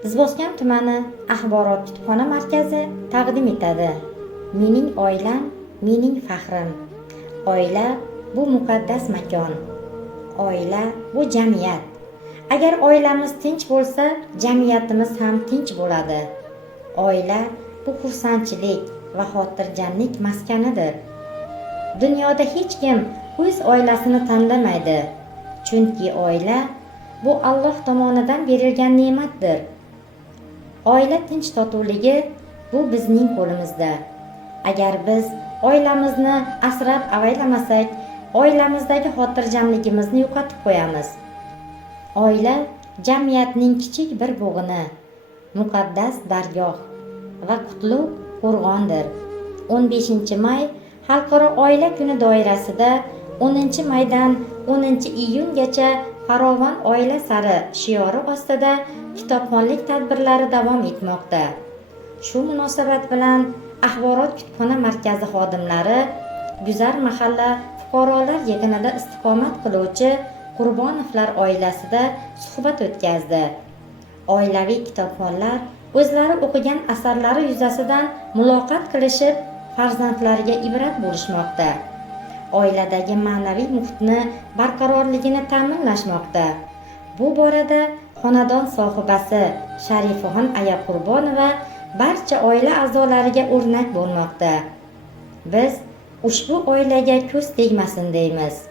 Izboskan tumani axborot kutubxona markazi taqdim etadi. Mening oilam, mening faxrim. Oila bu muqaddas makon. Oila bu jamiyat. Agar oilamiz tinch bo'lsa, jamiyatimiz ham tinch bo'ladi. Oila bu xursandchilik va xotirjamlik maskanidir. Dunyoda hech kim o'z oilasini tanlamaydi. Chunki oila bu Alloh tomonidan berilgan ne'matdir. Oila tinch totuvligi bu bizning qo'limizda. Agar biz oilamizni asrab-avaylamasak, oilamizdagi xotirjamligimizni yo'qotib qo'yamiz. Oila jamiyatning kichik bir bo'g'ini, muqaddas dargoh va qutlug' qo'rg'ondir. 15-may Xalqaro oila kuni doirasida 10-maydan 10-iyungacha Farovon oila sari shiori ostida kitobxonlik tadbirlari davom etmoqda. Shu munosabat bilan Axborot kutubxona markazi xodimlari Guzar mahalla fuqarolar yig'inida istiqomat qiluvchi Qurbonovlar oilasida suhbat o'tkazdi. Oilaviy kitobxonlar o'zlari o'qigan asarlari yuzasidan muloqot qilishib, farzandlariga ibrat bo'lishmoqda. Oiladagi ma'naviy muhitni barqarorligini ta'minlashmoqda. Bu borada xonadon sohibasi Sharifaxon aya Qurbonova barcha oila a'zolariga o'rnak bo'lmoqda. Biz ushbu oilaga ko'z tegmasin deymiz.